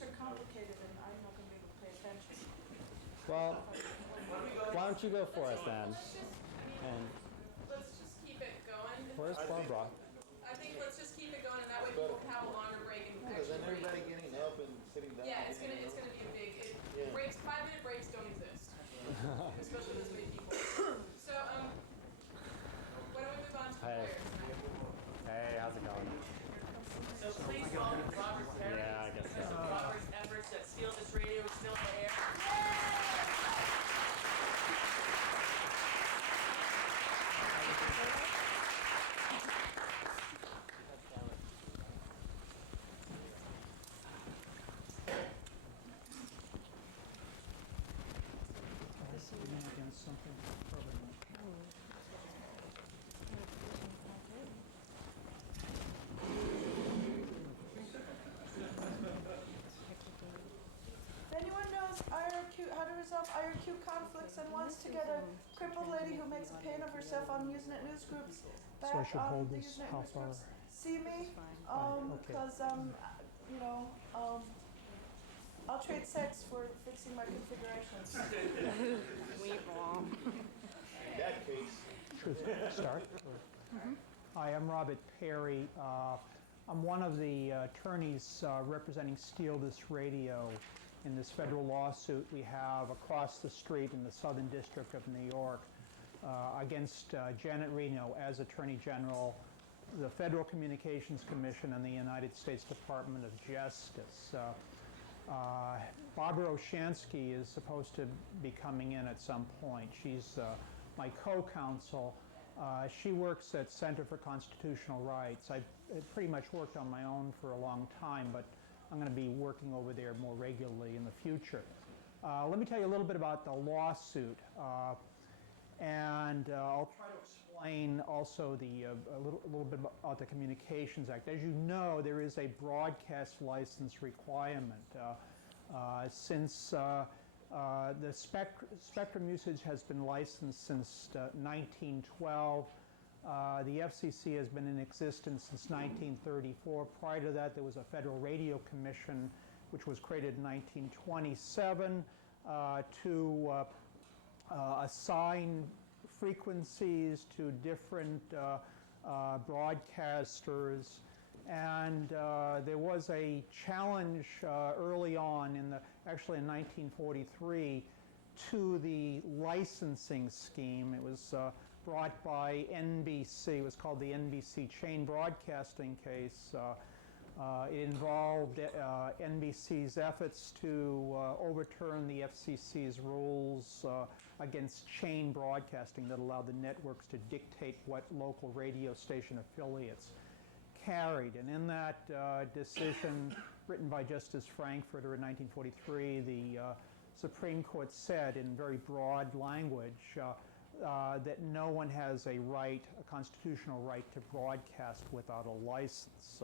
statutes are complicated, and I'm not going to be able to pay attention. Well, why don't you go for it then? Let's just keep it going. Where's Barbara? I think let's just keep it going, and that way people can have a longer break and Because then actually everybody breathe. getting up and sitting down. Yeah, it's gonna be a big. Yeah. Breaks, 5-minute breaks don't exist, especially this many people. So why don't we move on to the Hey. players? Hey, how's it going? So please welcome Robert Perry. Yeah, I guess because so. of Robert's efforts that Steal This Radio is still in the air. Against something permanent. If anyone knows IRQ, how to resolve IRQ conflicts and wants to get a crippled lady who makes a pain of herself on Usenet news groups back I should on hold the this Usenet how news far? groups, see me, Okay. because I'll trade sex for fixing my configurations. In that case, Should I start? Hi, I'm Robert Perry. I'm one of the attorneys representing Steal This Radio in this federal lawsuit we have across the street in the Southern District of New York against Janet Reno as Attorney General, the Federal Communications Commission, and the United States Department of Justice. Barbara Oshansky is supposed to be coming in at some point. She's my co-counsel. She works at Center for Constitutional Rights. I've pretty much worked on my own for a long time, but I'm going to be working over there more regularly in the future. Let me tell you a little bit about the lawsuit, and I'll try to explain also a little bit about the Communications Act. As you know, there is a broadcast license requirement. Since the spectrum usage has been licensed since 1912. The FCC has been in existence since 1934. Prior to that, there was a Federal Radio Commission, which was created in 1927 to assign frequencies to different broadcasters. And there was a challenge early on, actually in 1943, to the licensing scheme. It was brought by NBC. It was called the NBC chain broadcasting case. It involved NBC's efforts to overturn the FCC's rules against chain broadcasting that allowed the networks to dictate what local radio station affiliates carried. And in that decision written by Justice Frankfurter in 1943, the Supreme Court said in very broad language that no one has a constitutional right to broadcast without a license.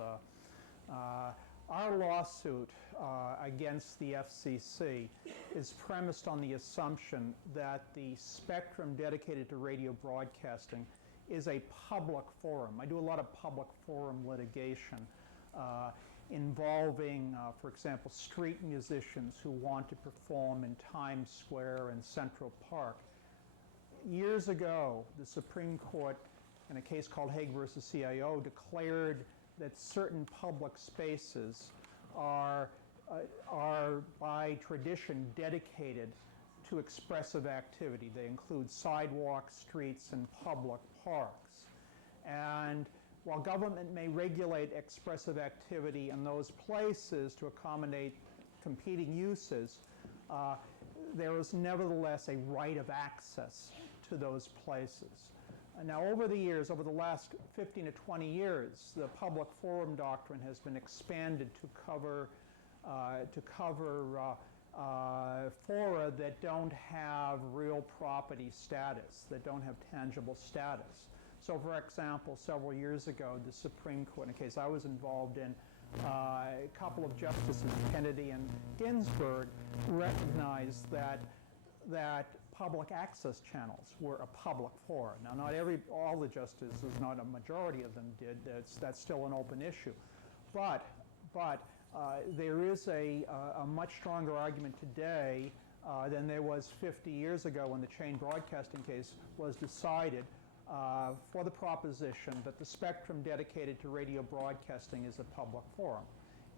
Our lawsuit against the FCC is premised on the assumption that the spectrum dedicated to radio broadcasting is a public forum. I do a lot of public forum litigation involving, for example, street musicians who want to perform in Times Square and Central Park. Years ago, the Supreme Court, in a case called Hague versus CIO, declared that certain public spaces are by tradition dedicated to expressive activity. They include sidewalks, streets, and public parks. And while government may regulate expressive activity in those places to accommodate competing uses, there is nevertheless a right of access to those places. Now, over the years, over the last 15 to 20 years, the public forum doctrine has been expanded to cover fora that don't have real property status, that don't have tangible status. So, for example, several years ago, the Supreme Court, in a case I was involved in, a couple of Justices, Kennedy and Ginsburg, recognized that public access channels were a public forum. Now, not all the justices, not a majority of them did. That's still an open issue. But There is a much stronger argument today than there was 50 years ago when the chain broadcasting case was decided for the proposition that the spectrum dedicated to radio broadcasting is a public forum.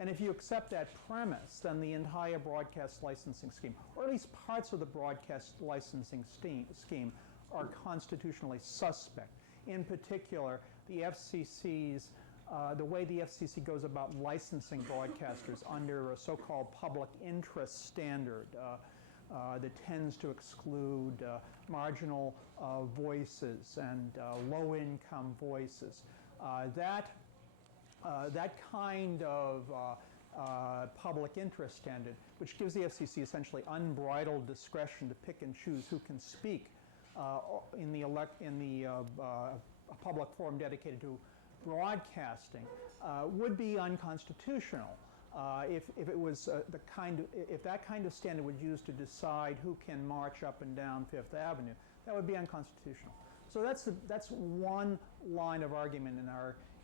And if you accept that premise, then the entire broadcast licensing scheme, or at least parts of the broadcast licensing scheme, are constitutionally suspect. In particular, the FCC's the way the FCC goes about licensing broadcasters under a so-called public interest standard that tends to exclude marginal voices and low-income voices. That kind of public interest standard, which gives the FCC essentially unbridled discretion to pick and choose who can speak in the public forum dedicated to broadcasting, would be unconstitutional if it was if that kind of standard was used to decide who can march up and down Fifth Avenue. That would be unconstitutional. So that's one line of argument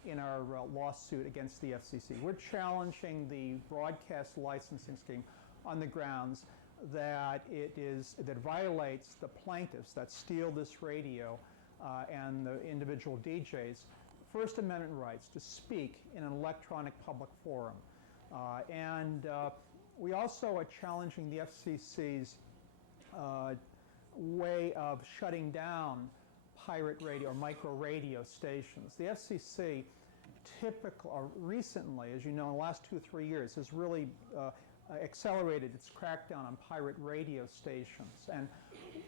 in our lawsuit against the FCC. We're challenging the broadcast licensing scheme on the grounds that it violates the plaintiffs that steal this radio and the individual DJs First Amendment rights to speak in an electronic public forum. We also are challenging the FCC's way of shutting down pirate radio or micro radio stations. The FCC recently, as you know, in the last 2 or 3 years, has really accelerated its crackdown on pirate radio stations. And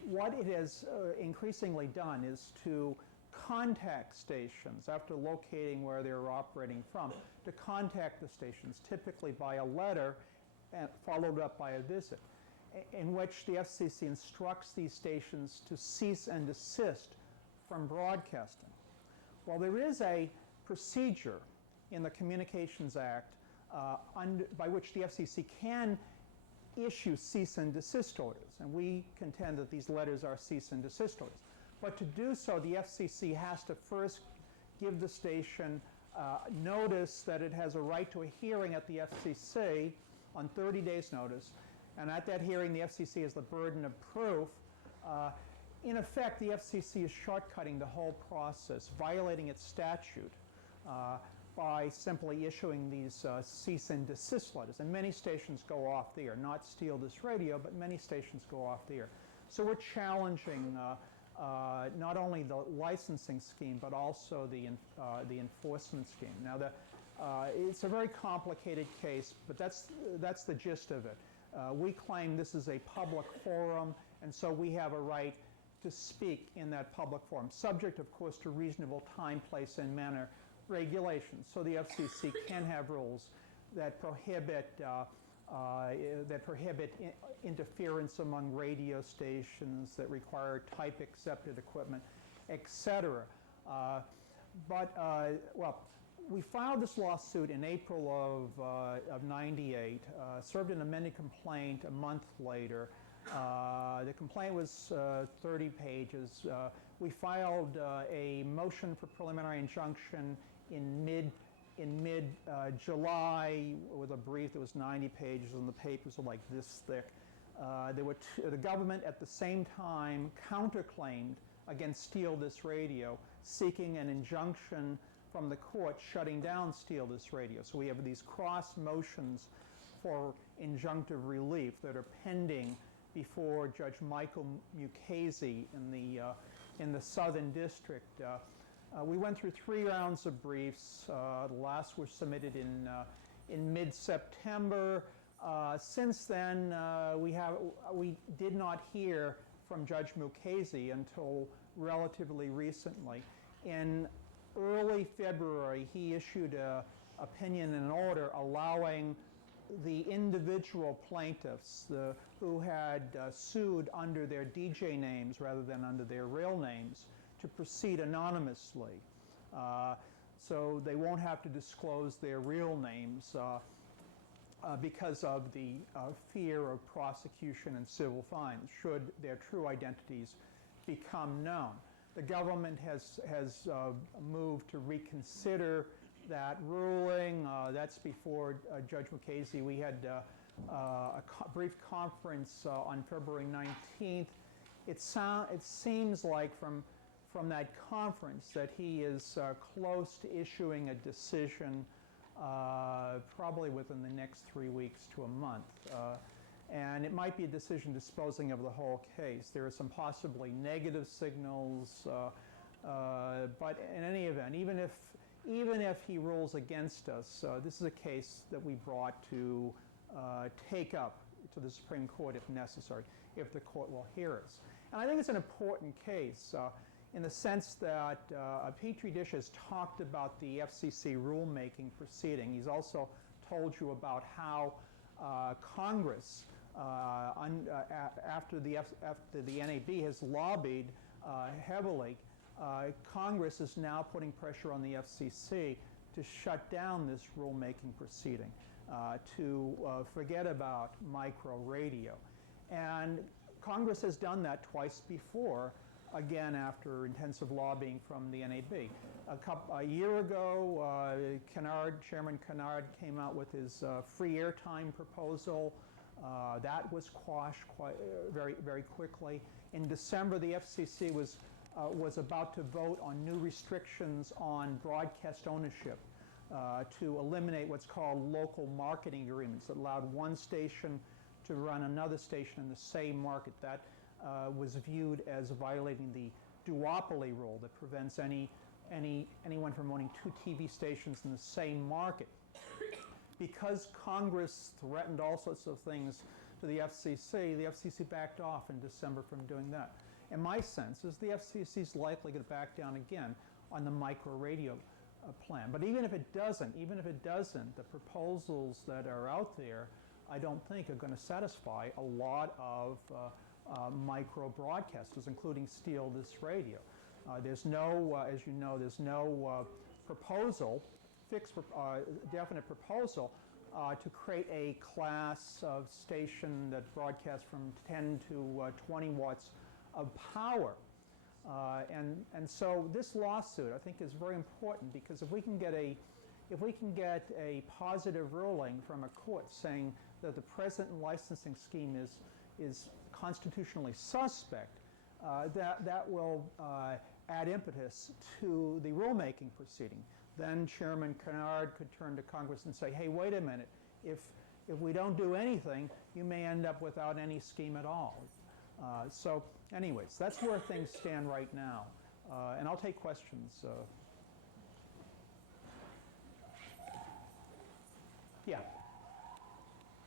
what it has increasingly done is to contact stations after locating where they're operating from, to contact the stations, typically by a letter and followed up by a visit, in which the FCC instructs these stations to cease and desist from broadcasting. Well, there is a procedure in the Communications Act by which the FCC can issue cease and desist orders, and we contend that these letters are cease and desist orders. But to do so, the FCC has to first give the station notice that it has a right to a hearing at the FCC on 30 days' notice, and at that hearing, the FCC has the burden of proof. In effect, the FCC is shortcutting the whole process, violating its statute by simply issuing these cease and desist letters. And many stations go off the air, not steal this radio, but many stations go off the air. So we're challenging not only the licensing scheme, but also the enforcement scheme. Now, it's a very complicated case, but that's the gist of it. We claim this is a public forum, and so we have a right to speak in that public forum, subject, of course, to reasonable time, place, and manner regulations. So the FCC can have rules that prohibit interference among radio stations, that require type-accepted equipment, etc. Well, we filed this lawsuit in April of '98, served an amended complaint a month later. The complaint was 30 pages. We filed a motion for preliminary injunction in mid-July with a brief that was 90 pages, and the papers were like this thick. The government at the same time counterclaimed against Steal This Radio, seeking an injunction from the court shutting down Steal This Radio. So we have these cross motions for injunctive relief that are pending before Judge Michael Mukasey in the Southern District. We went through 3 rounds of briefs. The last were submitted in mid-September. Since then, we did not hear from Judge Mukasey until relatively recently. In early February, he issued an opinion and an order allowing the individual plaintiffs who had sued under their DJ names rather than under their real names to proceed anonymously. So they won't have to disclose their real names because of the fear of prosecution and civil fines should their true identities become known. The government has moved to reconsider that ruling. That's before Judge Mukasey. We had a brief conference on February 19th. It seems like from that conference that he is close to issuing a decision probably within the next 3 weeks to a month. And it might be a decision disposing of the whole case. There are some possibly negative signals, but in any event, even if he rules against us, this is a case that we brought to take up to the Supreme Court if necessary, if the court will hear us. And I think it's an important case in the sense that Petri Dish has talked about the FCC rulemaking proceeding. He's also told you about how Congress, after the NAB has lobbied heavily, Congress is now putting pressure on the FCC to shut down this rulemaking proceeding, to forget about micro radio. And Congress has done that twice before, again after intensive lobbying from the NAB. A year ago, Chairman Kennard came out with his free airtime proposal. That was quashed very quickly. In December, the FCC was about to vote on new restrictions on broadcast ownership to eliminate what's called local marketing agreements that allowed one station to run another station in the same market. That was viewed as violating the duopoly rule that prevents anyone from owning 2 TV stations in the same market. Because Congress threatened all sorts of things to the FCC backed off in December from doing that. And my sense is the FCC is likely going to back down again on the micro radio plan. But even if it doesn't, the proposals that are out there, I don't think are going to satisfy a lot of micro broadcasters, including Steal This Radio. There's no, as you know, there's no proposal, definite proposal to create a class of station that broadcasts from 10 to 20 watts of power. And so this lawsuit, I think, is very important because if we can get a positive ruling from a court saying that the present licensing scheme is constitutionally suspect, that will add impetus to the rulemaking proceeding. Then Chairman Kennard could turn to Congress and say, hey, wait a minute, if we don't do anything, you may end up without any scheme at all. So anyways, that's where things stand right now. And I'll take questions. Yeah.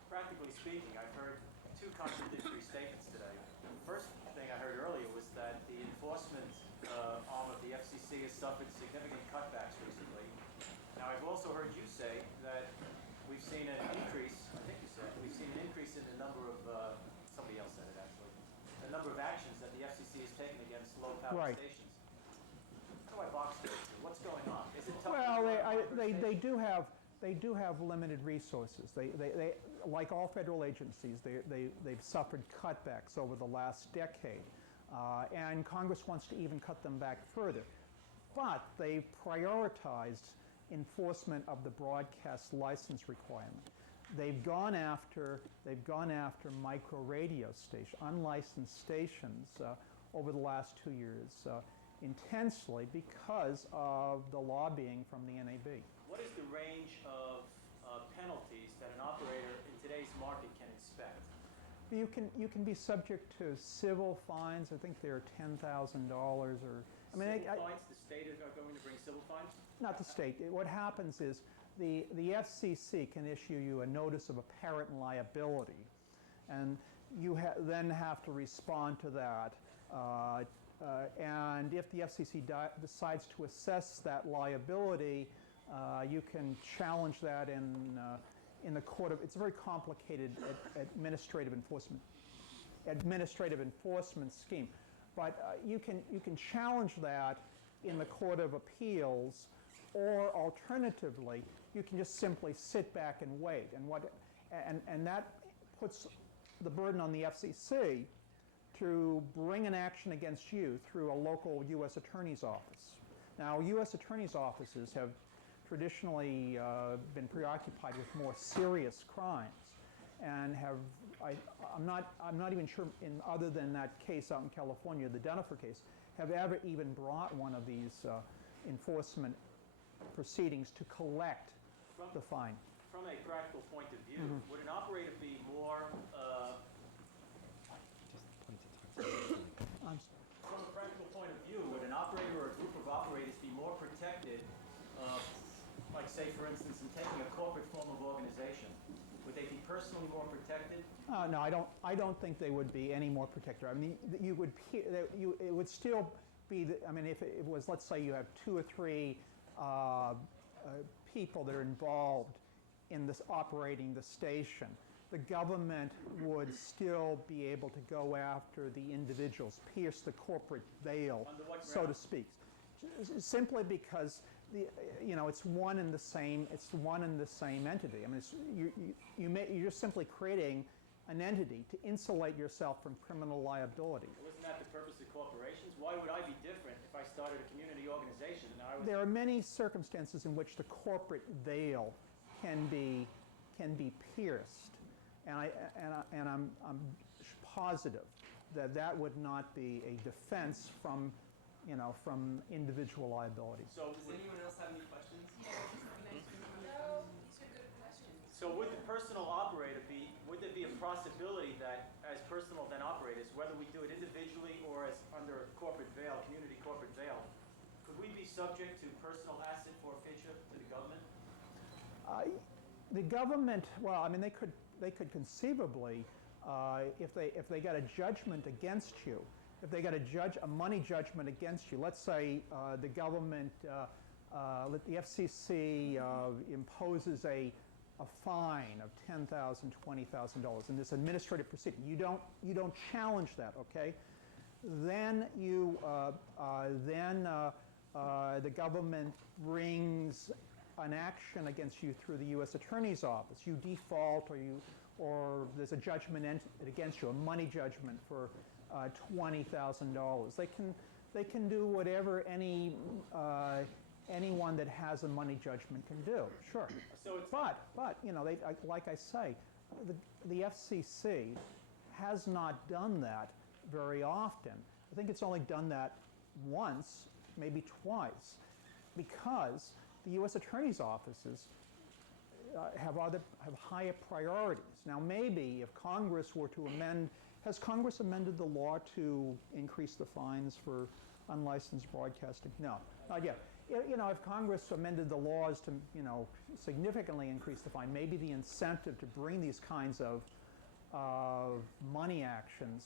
Practically speaking, I've heard 2 contradictory statements today. The first thing I heard earlier was that the enforcement arm of the FCC has suffered significant cutbacks recently. Now, I've also heard you say that we've seen an increase, I think you said, we've seen an increase in the number of, somebody else said it actually, the number of actions that the FCC has taken against low-power stations. How do I box those two? What's going on? Is it tough? Well, they do have limited resources. They like all federal agencies, they've suffered cutbacks over the last decade. And Congress wants to even cut them back further. But they've prioritized enforcement of the broadcast license requirement. They've gone after micro radio stations, unlicensed stations, over the last 2 years intensely because of the lobbying from the NAB. What is the range of penalties that an operator in today's market can expect? You can be subject to civil fines. I think they're $10,000 or. Civil fines? The state is not going to bring civil fines? Not the state. What happens is the FCC can issue you a notice of apparent liability, and you then have to respond to that. And if the FCC decides to assess that liability, you can challenge that in the court of. It's a very complicated administrative enforcement scheme, but you can challenge that in the Court of Appeals, or alternatively, you can just simply sit back and wait. And that puts the burden on the FCC to bring an action against you through a local U.S. Attorney's office. Now, U.S. Attorney's offices have traditionally been preoccupied with more serious crimes, and I'm not even sure, other than that case out in California, the Dunifer case, have ever even brought one of these enforcement proceedings to collect the fine. From a practical point of view, would an operator be more, from a practical point of view, would an operator or a group of operators be more protected, like say for instance in taking a corporate form of organization? Would they be personally more protected? No, I don't think they would be any more protected. I mean, it would still be, I mean, if it was, let's say you have 2 or 3 people that are involved in this operating the station, the government would still be able to go after the individuals, pierce the corporate veil, so to speak, simply because it's one and the same entity. I mean, you're just simply creating an entity to insulate yourself from criminal liability. Well, isn't that the purpose of corporations? Why would I be different if I started a community organization and I was... There are many circumstances in which the corporate veil can be pierced, and I'm positive that would not be a defense from individual liability. Does anyone else have any questions? No, these are good questions. So would the personal operator would there be a possibility that as personal then operators, whether we do it individually or as under a corporate veil, community corporate veil, could we be subject to personal asset forfeiture to the government? The government, well, I mean, they could conceivably, if they got a judgment against you, if they got a money judgment against you, let's say the government, the FCC imposes a fine of $10,000, $20,000 in this administrative proceeding. You don't challenge that, okay? Then the government brings an action against you through the U.S. Attorney's Office. You default, or there's a judgment against you, a money judgment for $20,000. They can do whatever anyone that has a money judgment can do. Sure. So it's But like I say, the FCC has not done that very often. I think it's only done that once, maybe twice, because the U.S. Attorney's offices have higher priorities. Now, maybe if Congress were to amend, has Congress amended the law to increase the fines for unlicensed broadcasting? No, not yet. If Congress amended the laws to, significantly increase the fine, maybe the incentive to bring these kinds of money actions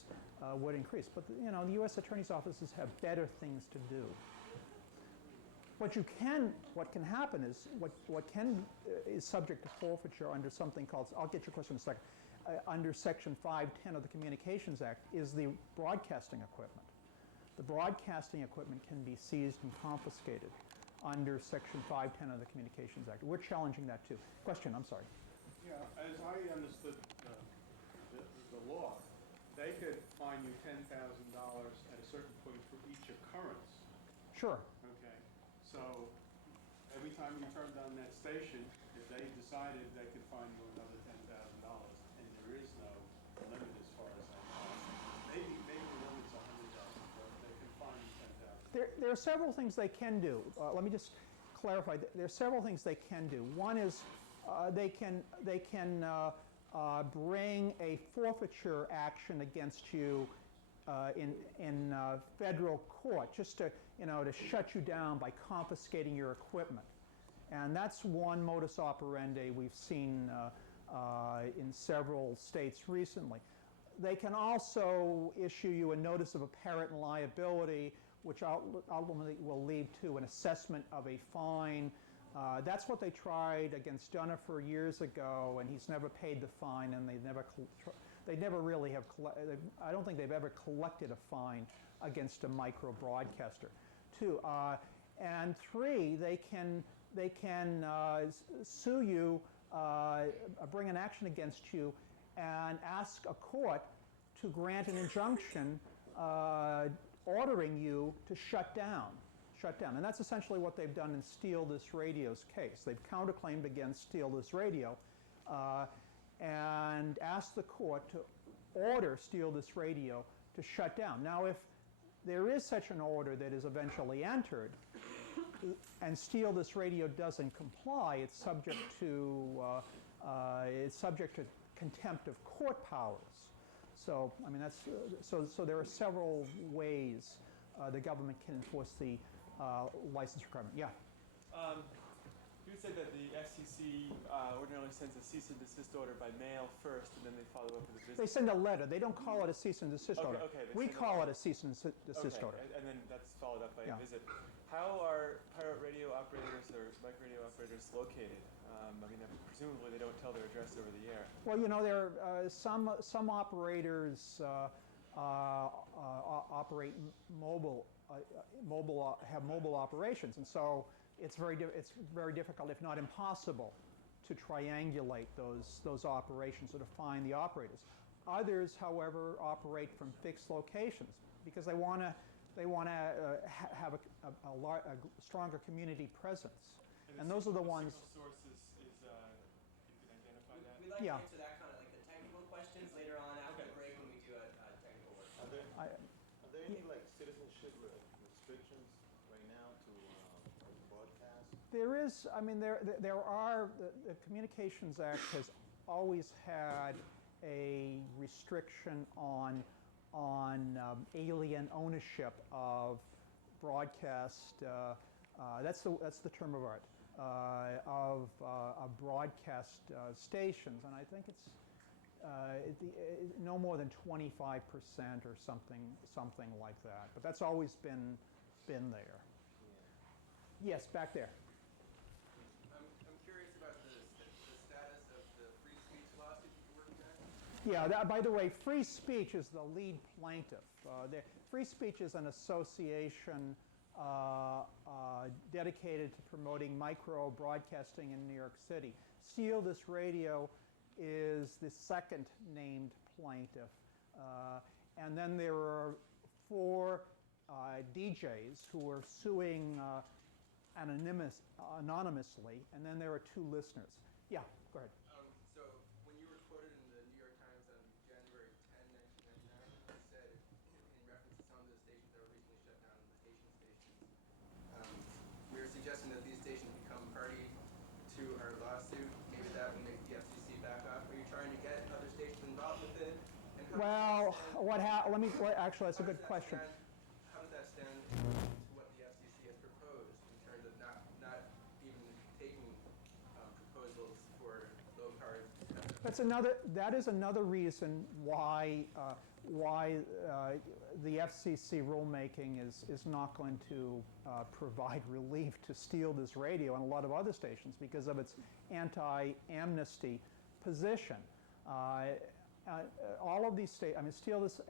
would increase. But, the U.S. Attorney's offices have better things to do. What can happen is, is subject to forfeiture under something called, I'll get your question in a second, under Section 510 of the Communications Act, is the broadcasting equipment. The broadcasting equipment can be seized and confiscated under Section 510 of the Communications Act. We're challenging that too. Question, I'm sorry. Yeah, as I understood the law, they could fine you $10,000 at a certain point for each occurrence. Sure. Okay, so every time you turned on that station, if they decided they could fine you another $10,000, and there is no limit as far as I know. Maybe the limit's $100,000, but they can fine you $10,000. There are several things they can do. Let me just clarify. There are several things they can do. One is they can bring a forfeiture action against you in federal court, just to shut you down by confiscating your equipment, and that's one modus operandi we've seen in several states recently. They can also issue you a notice of apparent liability, which ultimately will lead to an assessment of a fine. That's what they tried against Dunifer years ago, and he's never paid the fine, and they never really have. I don't think they've ever collected a fine against a micro broadcaster. 2, and 3, they can sue you, bring an action against you, and ask a court to grant an injunction ordering you to shut shut down. And that's essentially what they've done in Steal This Radio's case. They've counterclaimed against Steal This Radio and asked the court to order Steal This Radio to shut down. Now, if there is such an order that is eventually entered, and Steal This Radio doesn't comply, it's subject to contempt of court powers. So, I mean, that's so there are several ways the government can enforce the license requirement. Yeah. You said that the FCC ordinarily sends a cease and desist order by mail first, and then they follow up with a visit. They send a letter. They don't call it a cease and desist order. Okay, we call it a cease and desist order. And then that's followed up by a visit. How are pirate radio operators or micro radio operators located? I mean, presumably they don't tell their address over the air. Well, you know, there are some operators operate have mobile operations, and so it's very difficult, if not impossible, to triangulate those operations or to find the operators. Others, however, operate from fixed locations because they want to have a stronger community presence, and those are the ones. Source is you can identify that. We'd like to answer that kind of like the technical questions later on after the break when we do a technical workshop. Are there any like citizenship restrictions right now to broadcast? There is. I mean, there are. The Communications Act has always had a restriction on alien ownership of broadcast. That's the term of art of broadcast stations, and I think it's no more than 25% or something like that. But that's always been there. Yes, back there. I'm curious about the status of the free speech lawsuit you're working on. Yeah, by the way, Free Speech is the lead plaintiff. Free Speech is an association dedicated to promoting micro broadcasting in New York City. Steal This Radio is the second named plaintiff. And then there are 4 DJs who are suing anonymously, and then there are 2 listeners. Yeah, go ahead. So when you were quoted in the New York Times on January 10, 1999, you said, in reference to some of the stations that were recently shut down, the station stations, we were suggesting that these stations become party to our lawsuit. Maybe that will make the FCC back off. Are you trying to get other stations involved with it? And Well, actually, that's a good question. How does that stand in relation to what the FCC has proposed in terms of not even taking proposals for low-power? That is another reason why the FCC rulemaking is not going to provide relief to Steal This Radio and a lot of other stations because of its anti-amnesty position. All of these states, I mean,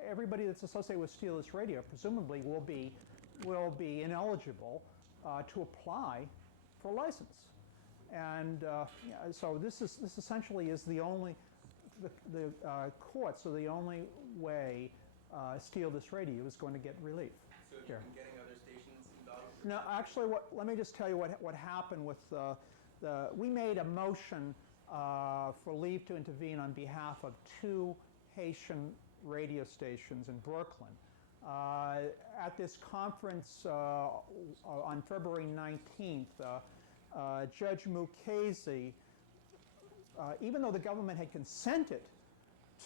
everybody that's associated with Steal This Radio presumably will be ineligible to apply for a license. And so this essentially is the courts are the only way Steal This Radio is going to get relief. So have you been getting other stations involved? No, actually, let me just tell you what happened with we made a motion for leave to intervene on behalf of 2 Haitian radio stations in Brooklyn. At this conference on February 19th, Judge Mukasey, even though the government had consented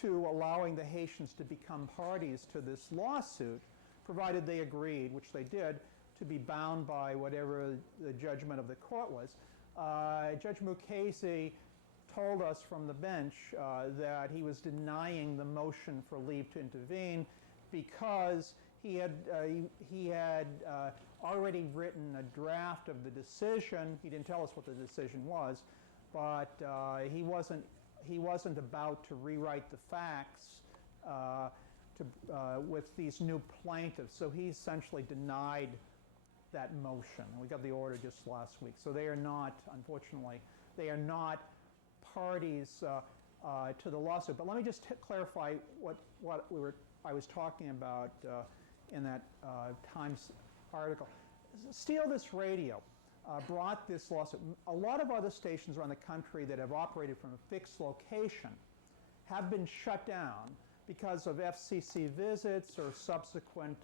to allowing the Haitians to become parties to this lawsuit, provided they agreed, which they did, to be bound by whatever the judgment of the court was, Judge Mukasey told us from the bench that he was denying the motion for leave to intervene because he had already written a draft of the decision. He didn't tell us what the decision was, but he wasn't about to rewrite the facts with these new plaintiffs. So he essentially denied that motion. And we got the order just last week. So they are not, unfortunately, they are not parties to the lawsuit. But let me just clarify what I was talking about in that Times article. Steal This Radio brought this lawsuit. A lot of other stations around the country that have operated from a fixed location have been shut down because of FCC visits or subsequent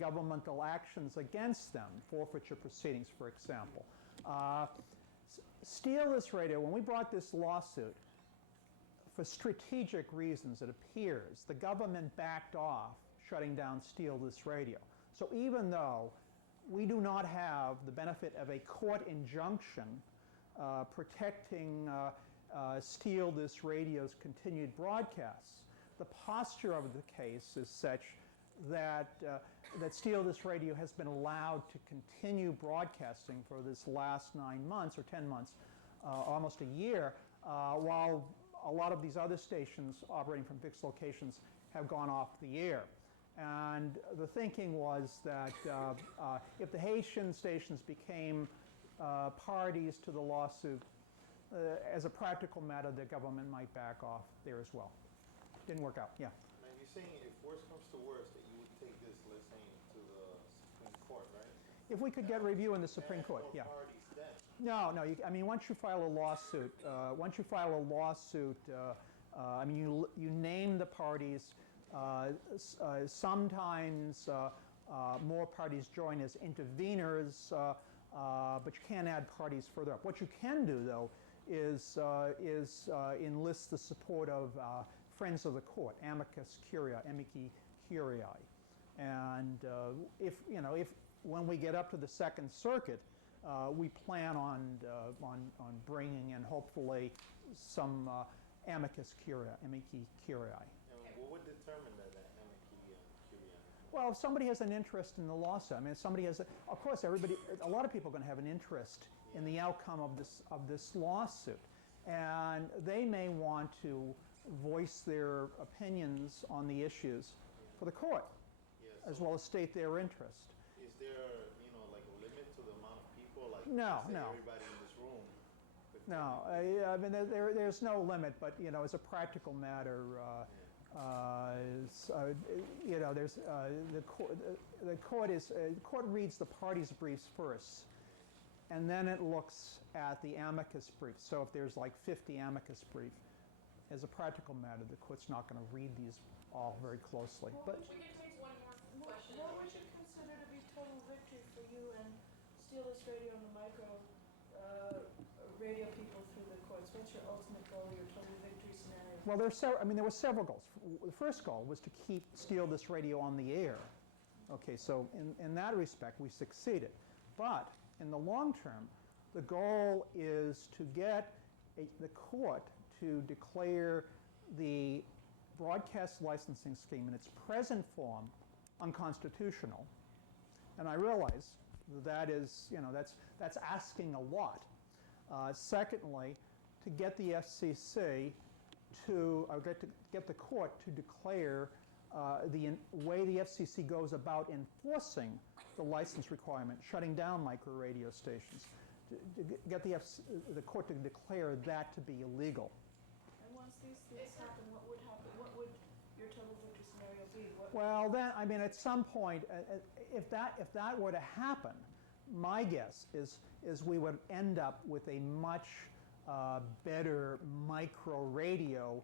governmental actions against them, forfeiture proceedings, for example. Steal This Radio, when we brought this lawsuit, for strategic reasons, it appears, the government backed off shutting down Steal This Radio. So even though we do not have the benefit of a court injunction protecting Steal This Radio's continued broadcasts, the posture of the case is such that that Steal This Radio has been allowed to continue broadcasting for this last 9 months or 10 months, almost a year, while a lot of these other stations operating from fixed locations have gone off the air. And the thinking was that if the Haitian stations became parties to the lawsuit, as a practical matter, the government might back off there as well. Didn't work out, yeah. Now, you're saying if worse comes to worse, that you would take this, let's say, to the Supreme Court, right? If we could get review in the Supreme Court, yeah. Parties then. No, no. I mean, once you file a lawsuit, I mean, you name the parties. Sometimes more parties join as interveners, but you can't add parties further up. What you can do, though, is enlist the support of friends of the court, amicus curiae, amici curiae, and if when we get up to the Second Circuit, we plan on bringing in hopefully some amicus curiae, amici curiae. And what would determine that amici curiae? Well, if somebody has an interest in the lawsuit, I mean, if somebody has, of course, a lot of people are going to have an interest in the outcome of this lawsuit, and they may want to voice their opinions on the issues for the court, as well as state their interest. Is there, like a limit to the amount of people? Like, No, say no. Everybody in this room. No, I mean, there's no limit, but, as a practical matter, there's the court reads the parties' briefs first, and then it looks at the amicus briefs. So if there's like 50 amicus briefs, as a practical matter, the court's not going to read these all very closely. But We can take one more question. What would you consider to be total victory for you and Steal This Radio and the micro radio people through the courts? What's your ultimate goal, your total victory scenario? well, there were several goals. The first goal was to keep Steal This Radio on the air. Okay, so in that respect, we succeeded. But in the long term, the goal is to get the court to declare the broadcast licensing scheme in its present form unconstitutional. And I realize that is, that's asking a lot. Secondly, to get the FCC get the court to declare the way the FCC goes about enforcing the license requirement, shutting down micro radio stations, to get the court to declare that to be illegal. And once these things happen, what would happen? What would your total victory scenario be? Well, then, I mean, at some point, if that were to happen, my guess is we would end up with a much better micro radio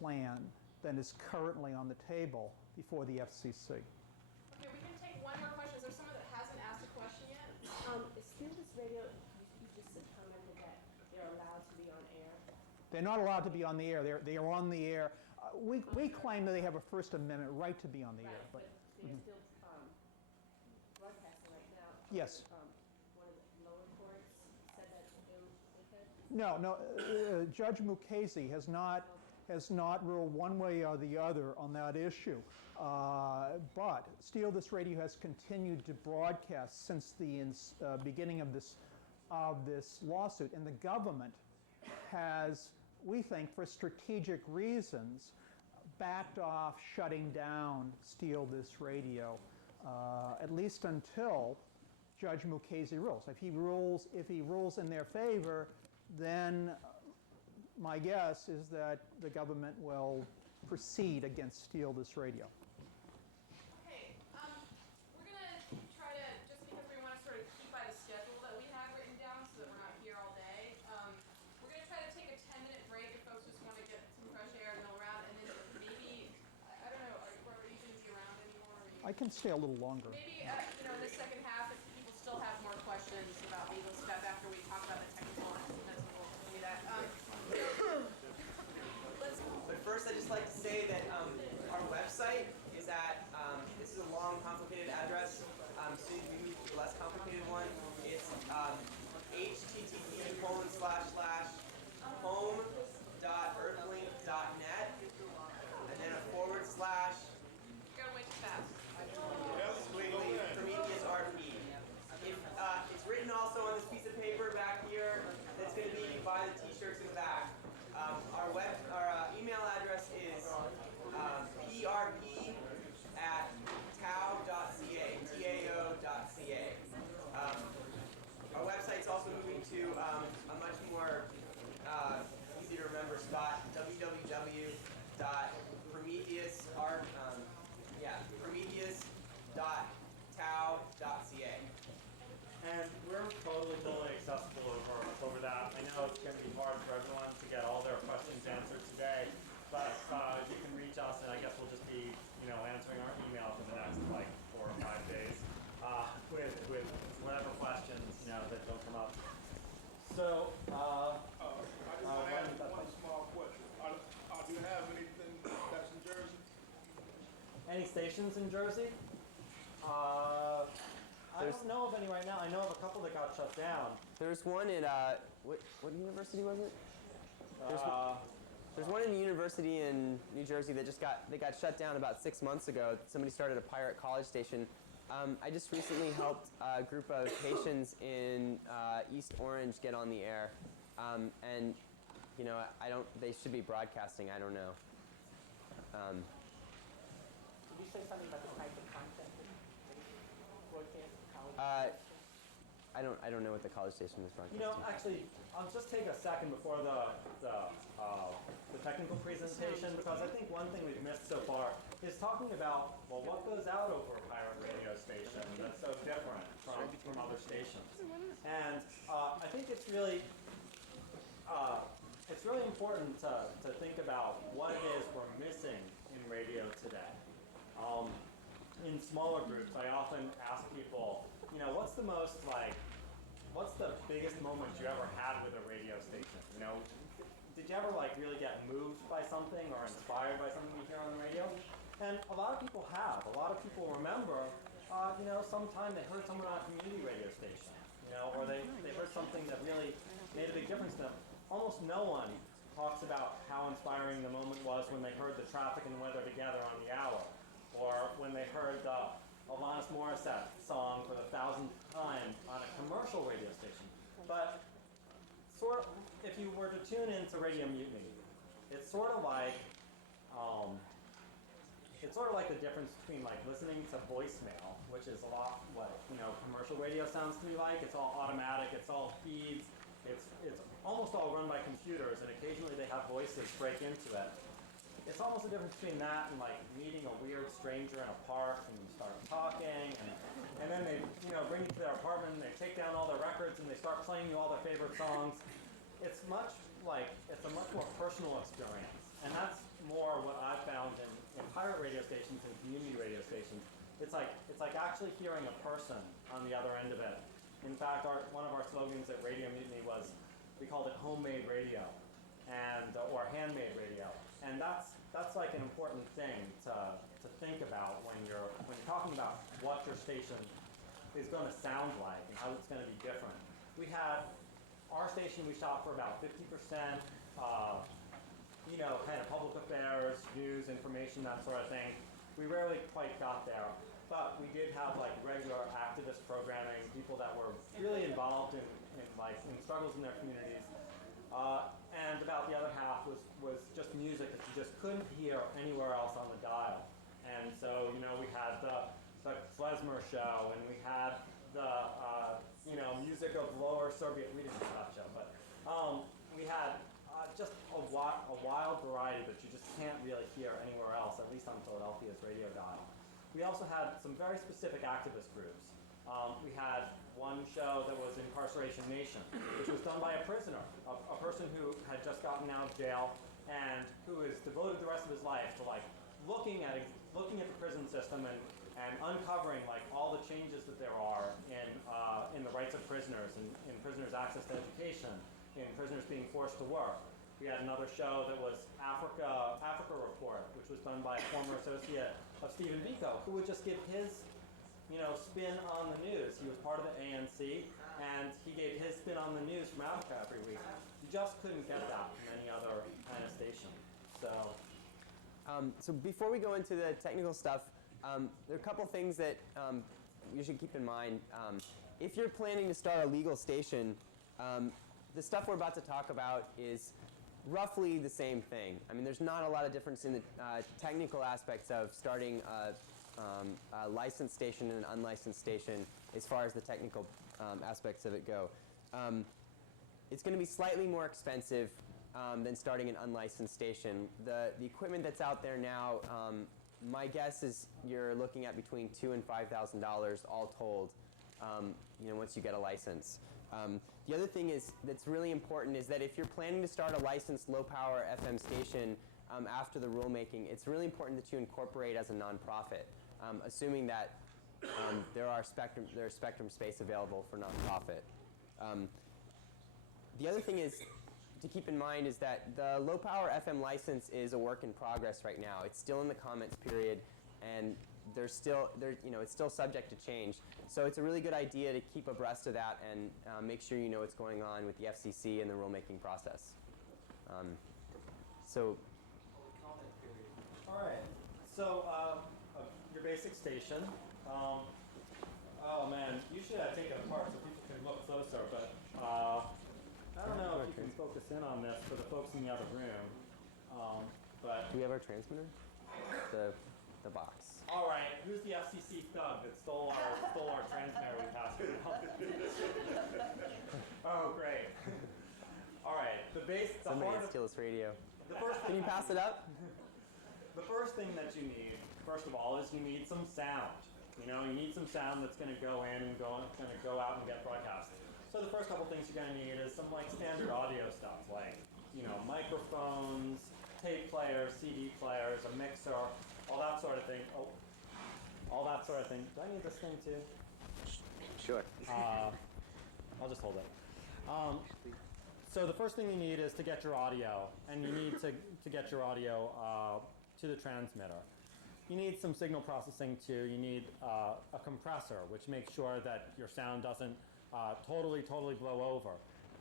plan than is currently on the table before the FCC. Okay, we can take one more question. Is there someone that hasn't asked a question yet? Steal This Radio, you just commented that they're allowed to be on air. They're not allowed to be on the air. They are on the air. We claim that they have a First Amendment right to be on the air. But they're still broadcasting right now. Yes. One of the lower courts said that they could? No. Judge Mukasey has not ruled one way or the other on that issue. But Steal This Radio has continued to broadcast since the beginning of this lawsuit, and the government has, we think, for strategic reasons, backed off shutting down Steal This Radio, at least until Judge Mukasey rules. If he rules in their favor, then my guess is that the government will proceed against Steal This Radio. Okay, we're going to try to I can stay a little longer. Maybe, in the second half, if people still have more questions about legal stuff after we talk about the technical elements, we'll do that. But first, I'd just like to say that our website is at, this is a long, complicated address. Soon we move to a less complicated one. It's http://home.earthlink.net and then a / You're going way too fast. squiggly Prometheus RP. It's written also on this piece of paper back here that's going to be by the t-shirts in the back. Our email address is prp@tao.ca, T-A-O.ca. Our website's also moving to a much more easy to remember spot, prometheus.tao.ca. And we're totally accessible over that. I know it's going to be hard for everyone to get all their questions answered today, but you can reach us, and I guess we'll just be, answering our email for the next 4 or 5 days with whatever questions that don't come up. So, I just want to ask one small question. Do you have anything that's in Jersey? any stations in Jersey? I don't know of any right now. I know of a couple that got shut down. There's one in, what university was it? There's one in a university in New Jersey that they got shut down about 6 months ago. Somebody started a pirate college station. I just recently helped a group of Haitians in East Orange get on the air. And, they should be broadcasting, I don't know. Did you say something about the type of content broadcast? I don't know what the college station is broadcasting. Actually, I'll just take a second before the technical presentation, because I think one thing we've missed so far is talking about, what goes out over a pirate radio station that's so different from other stations. And I think it's really important to think about what it is we're missing in radio today. In smaller groups, I often ask people, what's the biggest moment you ever had with a radio station? Did you ever really get moved by something or inspired by something you hear on the radio? And a lot of people have. A lot of people remember, sometime they heard someone on a community radio station, or they heard something that really made a big difference to them. Almost no one talks about how inspiring the moment was when they heard the traffic and weather together on the hour, or when they heard the Alanis Morissette song for the 1,000th time on a commercial radio station. But if you were to tune into Radio Mutiny, it's sort of like the difference between listening to voicemail, which is a lot what commercial radio sounds to me like. It's all automatic, it's all feeds, it's almost all run by computers, and occasionally they have voices break into it. It's almost a difference between that and meeting a weird stranger in a park and you start talking and then they bring you to their apartment and they take down all their records and they start playing you all their favorite songs. It's a much more personal experience, and that's more what I've found in pirate radio stations and community radio stations. It's like actually hearing a person on the other end of it. In fact, one of our slogans at Radio Mutiny was, we called it homemade radio, or handmade radio. And that's an important thing to think about when you're talking about what your station is going to sound like and how it's going to be different. We had our station, we shot for about 50%, kind of public affairs, news, information, that sort of thing. We rarely quite got there, but we did have regular activist programming, people that were really involved in struggles in their communities. And about the other half was just music that you just couldn't hear anywhere else on the dial. And so, we had the Klezmer show, and we had the, music of lower Soviet, we didn't touch it, but we had just a wild variety that you just can't really hear anywhere else, at least on Philadelphia's radio dial. We also had some very specific activist groups. We had one show that was Incarceration Nation, which was done by a prisoner, a person who had just gotten out of jail and who has devoted the rest of his life to looking at the prison system and and uncovering like all the changes that there are in the rights of prisoners, in prisoners' access to education, in prisoners being forced to work. We had another show that was Africa Report, which was done by a former associate of Stephen Biko, who would just give his spin on the news. He was part of the ANC, and he gave his spin on the news from Africa every week. You just couldn't get that from any other kind of station. So before we go into the technical stuff, there are a couple things that you should keep in mind. If you're planning to start a legal station, the stuff we're about to talk about is roughly the same thing. I mean, there's not a lot of difference in the technical aspects of starting a licensed station and an unlicensed station as far as the technical aspects of it go. It's going to be slightly more expensive than starting an unlicensed station. The equipment that's out there now, my guess is you're looking at between $2,000 and $5,000 all told. Once you get a license. The other thing that's really important is that if you're planning to start a licensed low-power FM station after the rulemaking, it's really important that you incorporate as a nonprofit, assuming that there's spectrum space available for nonprofit. The other thing is to keep in mind is that the low-power FM license is a work in progress right now. It's still in the comments period, and it's still subject to change. So it's a really good idea to keep abreast of that and make sure you know what's going on with the FCC and the rulemaking process. All right. So your basic station. Oh man, usually I take it apart so people can look closer, but I don't know if you can focus in on this for the folks in the other room. But do we have our transmitter? The box. All right, who's the FCC thug that stole our transmitter we passed around? Oh, great. All right, Somebody can steal this radio. Can you pass it up? The first thing that you need, first of all, is you need some sound. You need some sound that's going to go in and going to go out and get broadcast. So the first couple things you're going to need is some like standard audio stuff, like microphones, tape players, CD players, a mixer, all that sort of thing. All that sort of thing. Do I need this thing too? Sure. I'll just hold it. So the first thing you need is to get your audio, and you need to get your audio to the transmitter. You need some signal processing too. You need a compressor, which makes sure that your sound doesn't totally blow over.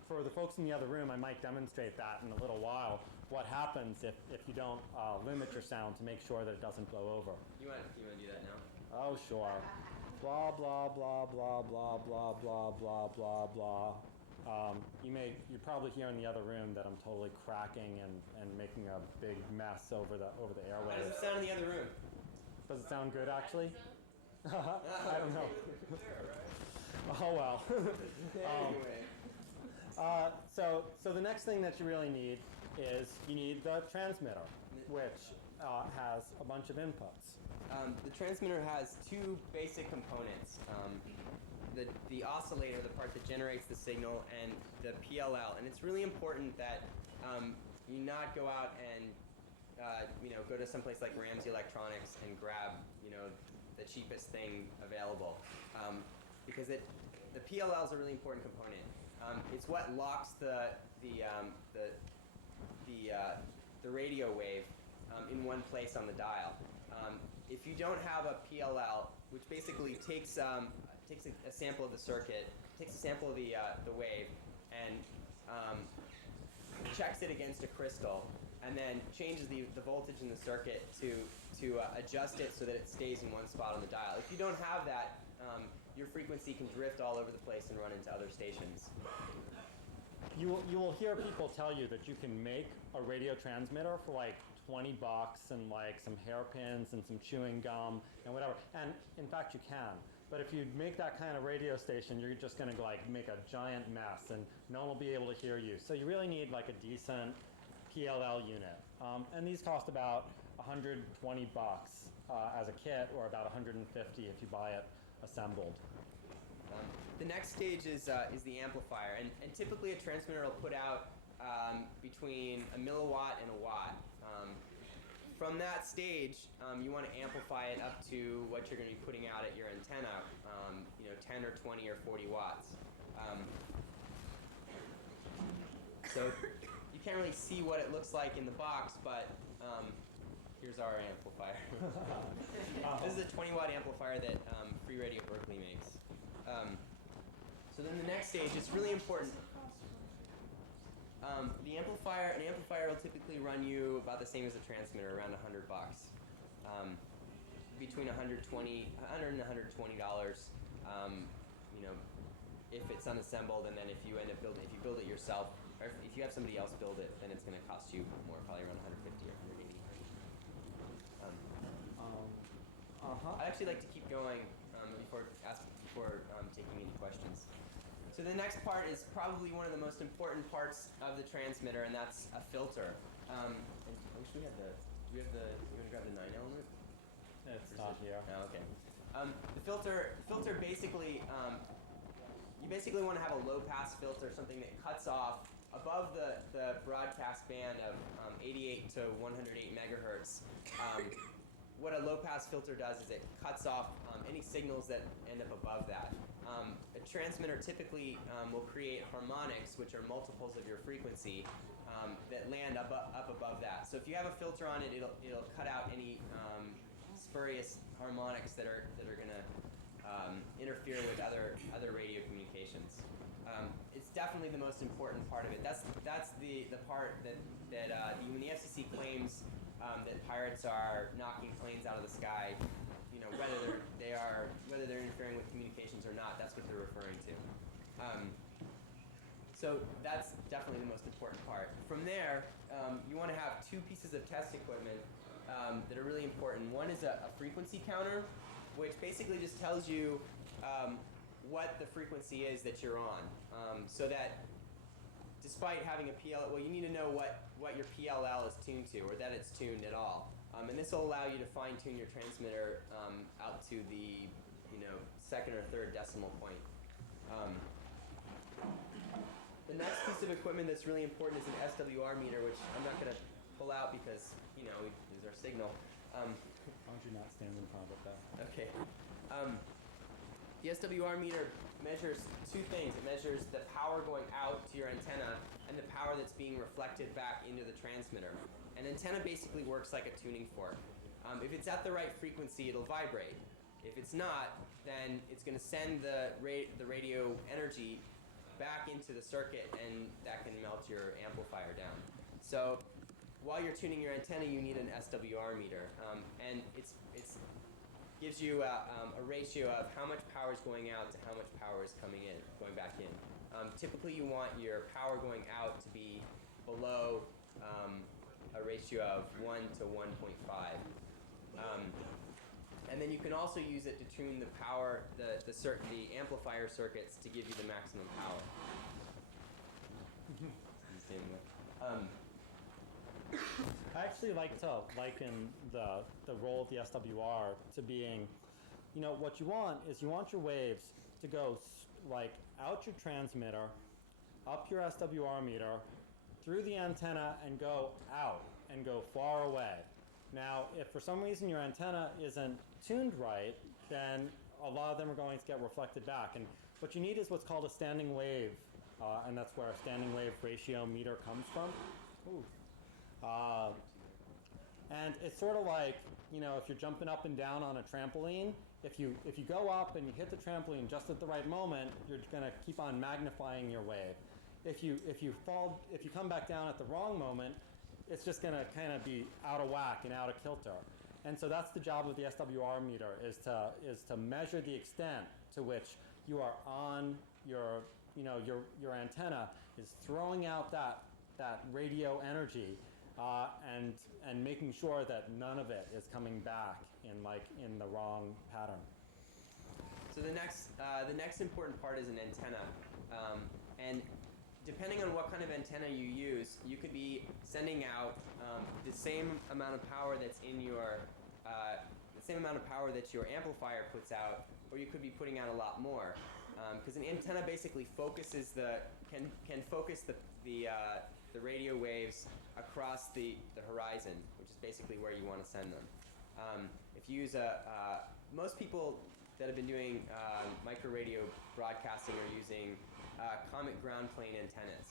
For the folks in the other room, I might demonstrate that in a little while. What happens if you don't limit your sound to make sure that it doesn't blow over? You want to do that now? Oh, sure. Blah, blah, blah, blah, blah, blah, blah, blah, blah, blah. You're probably hearing in the other room that I'm totally cracking and making a big mess over the airwaves. How does it sound in the other room? Does it sound good, actually? I don't know. Oh, well. Anyway. So the next thing that you really need is you need the transmitter, which has a bunch of inputs. The transmitter has two basic components. The oscillator, the part that generates the signal, and the PLL. And it's really important that you not go out and go to someplace like Ramsey Electronics and grab the cheapest thing available, because the PLL is a really important component. It's what locks the radio wave in one place on the dial. If you don't have a PLL, which basically takes a sample of the circuit, takes a sample of the wave, and checks it against a crystal, and then changes the voltage in the circuit to adjust it so that it stays in one spot on the dial. If you don't have that, your frequency can drift all over the place and run into other stations. You will hear people tell you that you can make a radio transmitter for like $20 and like some hairpins and some chewing gum and whatever. And in fact, you can. But if you make that kind of radio station, you're just going to like make a giant mess, and no one will be able to hear you. So you really need like a decent PLL unit. And these cost about $120 as a kit, or about $150 if you buy it assembled. The next stage is the amplifier, and typically a transmitter will put out between a milliwatt and a watt. from that stage, you want to amplify it up to what you're going to be putting out at your antenna, 10 or 20 or 40 watts. So you can't really see what it looks like in the box, but here's our amplifier. This is a 20-watt amplifier that Free Radio Berkeley makes. So then the next stage is really important. An amplifier will typically run you about the same as a transmitter, around $100. Between $100 and $120. If it's unassembled, and then if you build it yourself, or if you have somebody else build it, then it's going to cost you more, probably around 150 or 180. I'd actually like to keep going before taking any questions. So the next part is probably one of the most important parts of the transmitter, and that's a filter. And I wish we had you want to grab the 9 element? It's not here. Oh, okay. The filter basically, you basically want to have a low pass filter, something that cuts off above the broadcast band of 88 to 108 megahertz. What a low pass filter does is it cuts off any signals that end up above that. A transmitter typically will create harmonics, which are multiples of your frequency, that land up above that. So if you have a filter on it, it'll cut out any spurious harmonics that are going to interfere with other radio communications. It's definitely the most important part of it. That's the part that when the FCC claims that pirates are knocking planes out of the sky, whether they're interfering with communications or not, that's what they're referring to. So that's definitely the most important part. From there, you want to have two pieces of test equipment that are really important. One is a frequency counter, which basically just tells you what the frequency is that you're on, so that despite having a PLL, well, you need to know what your PLL is tuned to, or that it's tuned at all. And this will allow you to fine-tune your transmitter out to the second or third decimal point. The next piece of equipment that's really important is an SWR meter, which I'm not going to pull out because we use our signal. Why don't you not stand in front of it though? Okay. The SWR meter measures two things. It measures the power going out to your antenna and the power that's being reflected back into the transmitter. An antenna basically works like a tuning fork. If it's at the right frequency, it'll vibrate. If it's not, then it's going to send the radio energy back into the circuit, and that can melt your amplifier down. So while you're tuning your antenna, you need an SWR meter, and it gives you a ratio of how much power is going out to how much power is going back in. Typically, you want your power going out to be below a ratio of 1 to 1.5. And then you can also use it to tune the power, the amplifier circuits to give you the maximum power. I actually like to liken the role of the SWR to being, what you want is you want your waves to go out your transmitter, up your SWR meter, through the antenna, and go out and go far away. Now, if for some reason your antenna isn't tuned right, then a lot of them are going to get reflected back. And what you need is what's called a standing wave, and that's where a standing wave ratio meter comes from. And it's sort of like, if you're jumping up and down on a trampoline, if you go up and you hit the trampoline just at the right moment, you're going to keep on magnifying your wave. If you come back down at the wrong moment, it's just going to kind of be out of whack and out of kilter. And so that's the job of the SWR meter, is to measure the extent to which you are on your antenna is throwing out that radio energy, and making sure that none of it is coming back in the wrong pattern. So the next important part is an antenna, and depending on what kind of antenna you use, you could be sending out the same amount of power that's in your that your amplifier puts out, or you could be putting out a lot more, because an antenna basically focuses can focus the the radio waves across the horizon, which is basically where you want to send them. If you use most people that have been doing micro radio broadcasting are using comet ground plane antennas.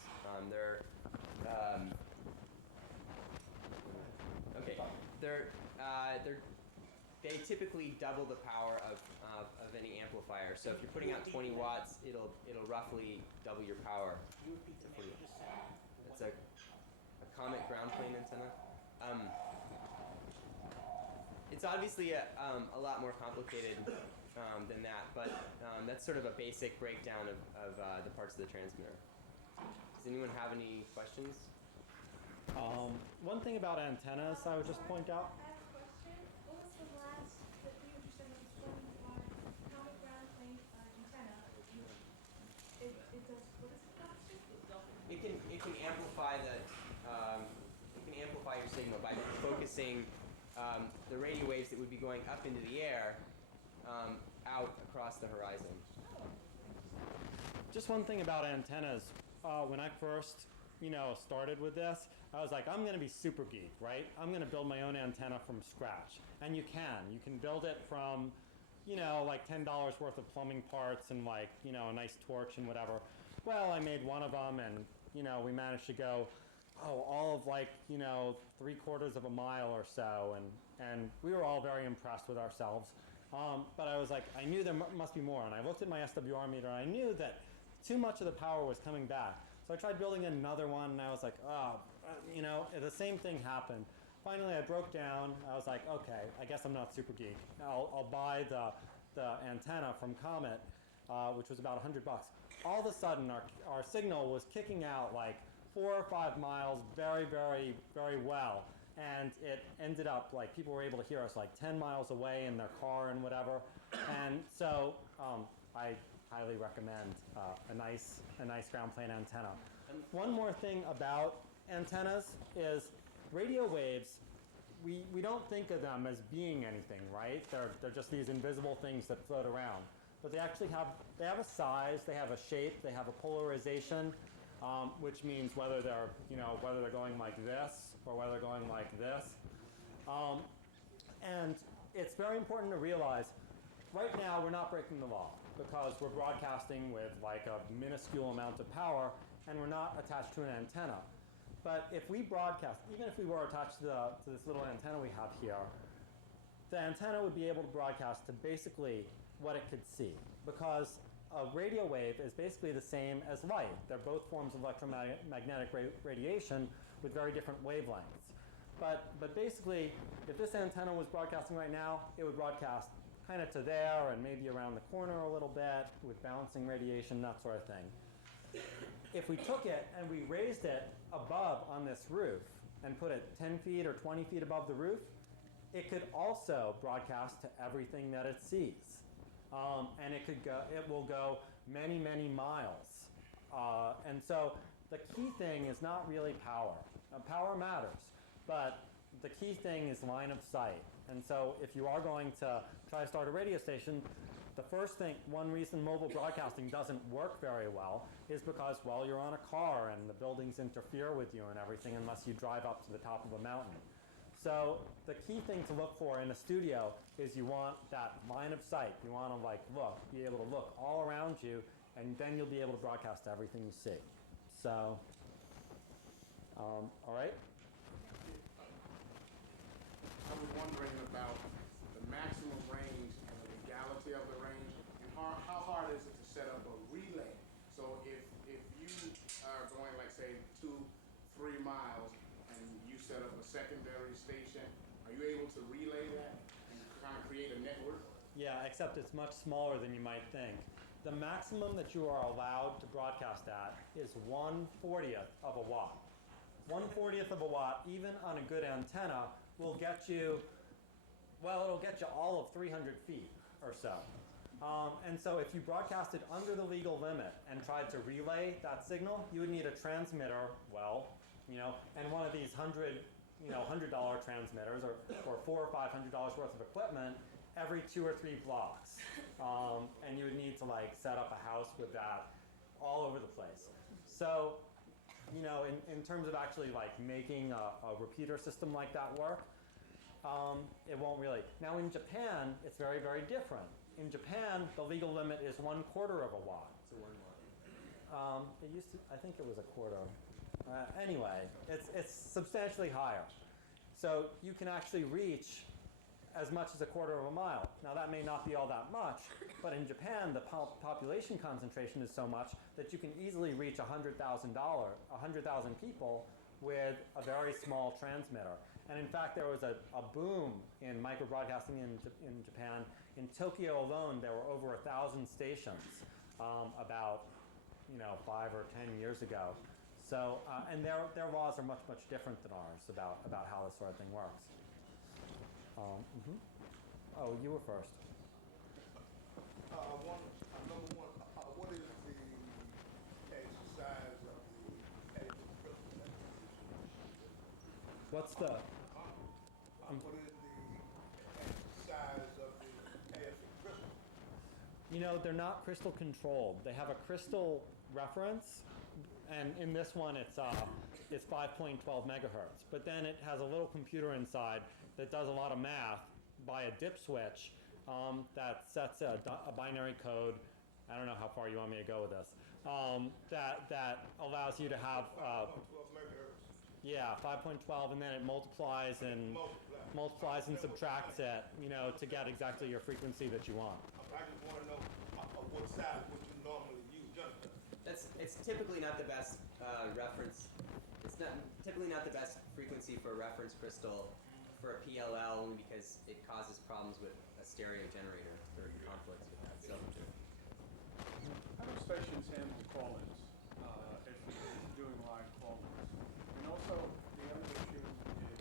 They typically double the power of any amplifier. So if you're putting out 20 watts, it'll roughly double your power. It's a comet ground plane antenna. It's obviously a lot more complicated than that, but that's sort of a basic breakdown of the parts of the transmitter. Does anyone have any questions? One thing about antennas I would just point out. I have a question. What was the last that you just said was 20 watt comet ground plane antenna? It does, what is it last? It can amplify your signal by focusing the radio waves that would be going up into the air out across the horizon. Just one thing about antennas. When I first, started with this, I was like, I'm going to be super geek, right? I'm going to build my own antenna from scratch. And you can build it from, like $10 worth of plumbing parts and like, a nice torch and whatever. Well, I made one of them and, we managed to go, all of like, 3/4 of a mile or so. And we were all very impressed with ourselves. But I was like, I knew there must be more. And I looked at my SWR meter and I knew that too much of the power was coming back. So I tried building another one and I was like, the same thing happened. Finally, I broke down. I was like, okay, I guess I'm not super geek. I'll buy the antenna from Comet, which was about $100. All of a sudden, our signal was kicking out like 4 or 5 miles very, very, very well. And it ended up like people were able to hear us like 10 miles away in their car and whatever. And so I highly recommend a nice ground plane antenna. One more thing about antennas is radio waves. We don't think of them as being anything, right? They're just these invisible things that float around. But they actually have a size, they have a shape, they have a polarization, which means whether they're going like this or whether they're going like this. And it's very important to realize right now we're not breaking the law because we're broadcasting with like a minuscule amount of power and we're not attached to an antenna. But if we broadcast, even if we were attached to this little antenna we have here, the antenna would be able to broadcast to basically what it could see, because a radio wave is basically the same as light. They're both forms of electromagnetic radiation with very different wavelengths. But basically, if this antenna was broadcasting right now, it would broadcast kind of to there and maybe around the corner a little bit with bouncing radiation, that sort of thing. If we took it and we raised it above on this roof and put it 10 feet or 20 feet above the roof, it could also broadcast to everything that it sees. And it will go many, many miles. And so the key thing is not really power. Power matters, but the key thing is line of sight. And so if you are going to try to start a radio station, the first thing, one reason mobile broadcasting doesn't work very well is because, well, you're on a car and the buildings interfere with you and everything unless you drive up to the top of a mountain. So the key thing to look for in a studio is you want that line of sight. You want to be able to look all around you, and then you'll be able to broadcast everything you see. So, all right? I was wondering about the maximum range and the legality of the range, and how hard is it to set up a relay? So if you are going like say 2-3 miles and you set up a secondary station, are you able to relay that and kind of create a network? Yeah, except it's much smaller than you might think. The maximum that you are allowed to broadcast at is 1/40th of a watt. 1/40th of a watt, even on a good antenna, will get you, well, it'll get you all of 300 feet or so. And so if you broadcasted under the legal limit and tried to relay that signal, you would need a transmitter, and one of these $100 transmitters or $400 or $500 worth of equipment every 2 or 3 blocks. And you would need to set up a house with that all over the place. So you know, in terms of actually like making a repeater system like that work, it won't really. Now in Japan, it's very, very different. In Japan, the legal limit is 1/4 of a watt. So 1 watt. It used to, I think it was 1/4. Anyway, it's substantially higher. So you can actually reach as much as 1/4 of a mile. Now that may not be all that much, but in Japan the population concentration is so much that you can easily reach 100,000 people with a very small transmitter. And in fact, there was a boom in microbroadcasting in Japan. In Tokyo alone, there were over 1,000 stations about 5 or 10 years ago. So, and their laws are much, much different than ours about how this sort of thing works. Oh, you were first. Number one, what is the exercise of the crystal? What's the? What is the exercise of the crystal? You know, they're not crystal controlled. They have a crystal reference, and in this one it's 5.12 megahertz. But then it has a little computer inside that does a lot of math by a dip switch that sets a binary code. I don't know how far you want me to go with this. That allows you to have 5.12, and then it multiplies and subtracts it, to get exactly your frequency that you want. I just want to know what size would you normally use. It's typically not the best reference. It's typically not the best frequency for a reference crystal for a PLL, only because it causes problems with a stereo generator. There are conflicts with that. So. How do stations handle call-ins if you're doing live call-ins? And also, the other issue is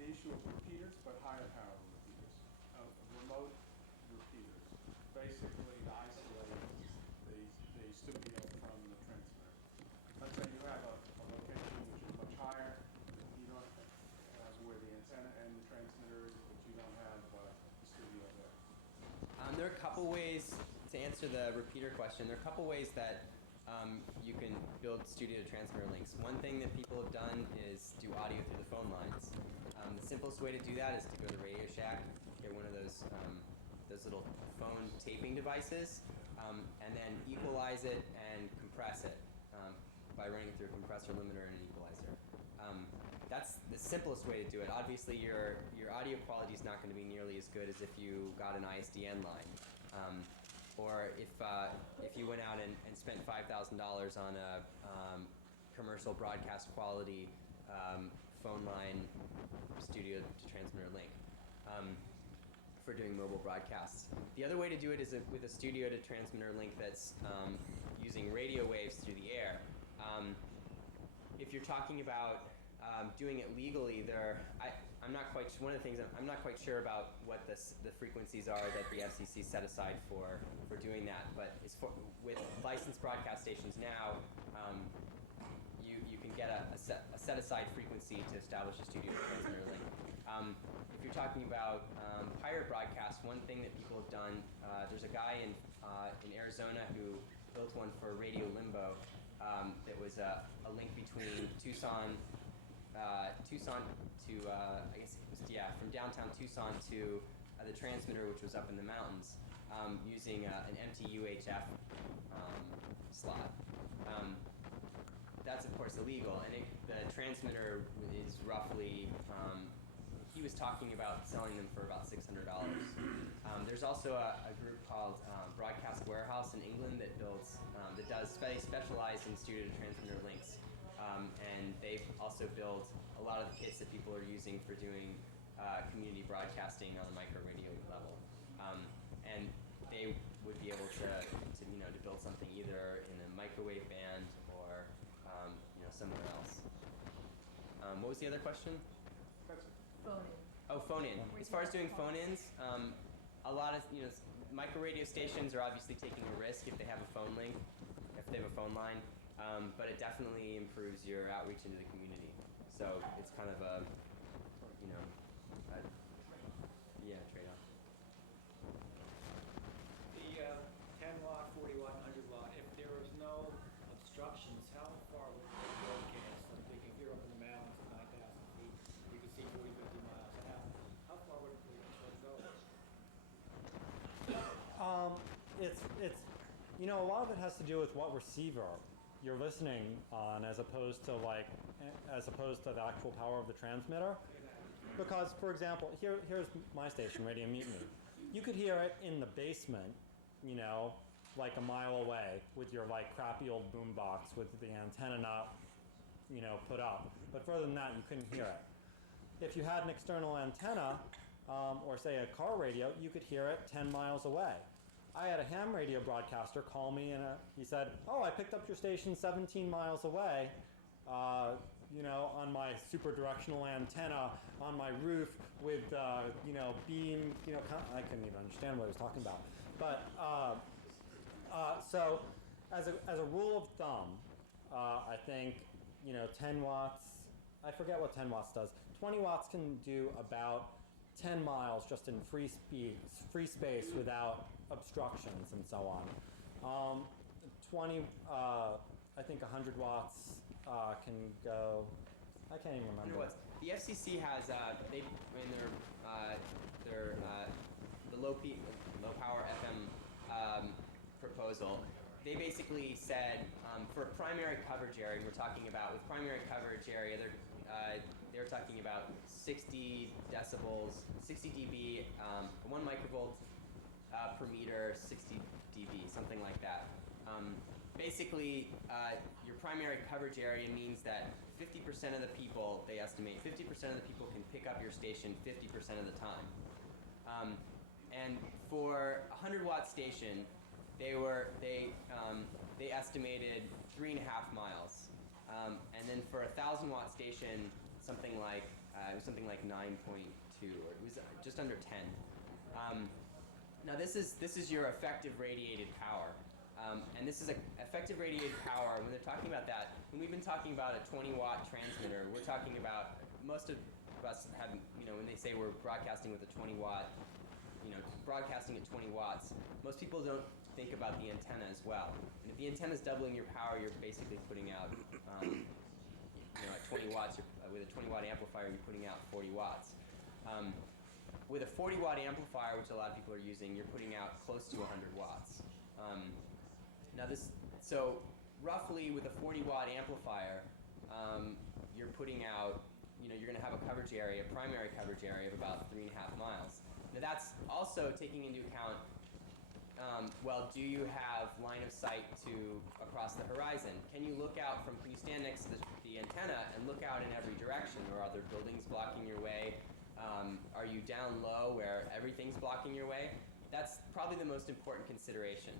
the issue of repeaters, but higher power repeaters, remote repeaters, basically to isolate the studio from the transmitter. Let's say you have a location which is much higher, you don't where the antenna and the transmitter is, but you don't have the studio there. There are a couple ways to answer the repeater question. There are a couple ways that you can build studio to transmitter links. One thing that people have done is do audio through the phone lines. The simplest way to do that is to go to Radio Shack, get one of those little phone taping devices, and then equalize it and compress it by running it through a compressor limiter and an equalizer. That's the simplest way to do it. Obviously, your audio quality is not going to be nearly as good as if you got an ISDN line. Or if you went out and spent $5,000 on a commercial broadcast quality phone line studio to transmitter link for doing mobile broadcasts. The other way to do it is with a studio to transmitter link that's using radio waves through the air. If you're talking about doing it legally, I'm not quite. One of the things I'm not quite sure about what the frequencies are that the FCC set aside for doing that. But with licensed broadcast stations now, you can get a set aside frequency to establish a studio transmitter link. If you're talking about pirate broadcasts, one thing that people have done, there's a guy in Arizona who built one for Radio Limbo that was a link between Tucson to I guess it was from downtown Tucson to the transmitter, which was up in the mountains, using an empty UHF slot. That's of course illegal, and the transmitter is roughly. He was talking about selling them for about $600. There's also a group called Broadcast Warehouse in England that specialize in studio to transmitter links. And they also build a lot of the kits that people are using for doing community broadcasting on the micro radio level. And they would be able to build something either in a microwave band or somewhere else. What was the other question? Phone-in. Oh, phone-in. As far as doing phone-ins, a lot of micro radio stations are obviously taking a risk if they have a phone link, if they have a phone line. But it definitely improves your outreach into the community. So it's kind of a trade-off. The 10 watt, 40 watt, 100 watt, if there was no obstructions, how it's you know, a lot of it has to do with what receiver you're listening on, as opposed to the actual power of the transmitter. Because, for example, here's my station, Radio Mutiny. You could hear it in the basement, you know, like a mile away, with your like crappy old boombox with the antenna not, you know, put up. But further than that, you couldn't hear it. If you had an external antenna, or say a car radio, you could hear it 10 miles away. I had a ham radio broadcaster call me, and he said, "Oh, I picked up your station 17 miles away, you know, on my super directional antenna on my roof with, you know, beam, you know," I couldn't even understand what he was talking about. But so, as a rule of thumb, I think, you know, 10 watts. I forget what 10 watts does. 20 watts can do about 10 miles just in free space without obstructions and so on. 20, I think 100 watts can go. I can't even remember. The FCC has they in their the low power FM proposal. They basically said for primary coverage area, and we're talking about with primary coverage area, they're talking about 60 decibels, 60 dB, 1 microvolt per meter, 60 dB, something like that. Basically, your primary coverage area means that 50% of the people, they estimate, 50% of the people can pick up your station 50% of the time. And for a 100-watt station, they estimated 3.5 miles. And then for a 1,000-watt station, something like 9.2, or it was just under 10. Now this is your effective radiated power, and this is effective radiated power. When they're talking about that, when we've been talking about a 20-watt transmitter, we're talking about, most of us have, you know, when they say we're broadcasting with a 20-watt, you know, broadcasting at 20 watts, most people don't think about the antenna as well. And if the antenna is doubling your power, you're basically putting out, you know, at 20 watts, with a 20-watt amplifier, you're putting out 40 watts. With a 40-watt amplifier, which a lot of people are using, you're putting out close to 100 watts. So roughly with a 40-watt amplifier, you're putting out, you know, you're going to have a coverage area, primary coverage area of about 3.5 miles. Now that's also taking into account, well, do you have line of sight to across the horizon? Can you look out can you stand next to the antenna and look out in every direction, or are there buildings blocking your way? Are you down low where everything's blocking your way? That's probably the most important consideration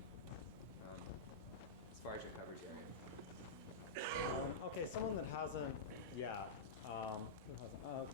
as far as your coverage area. Okay, someone that hasn't yet. Who hasn't?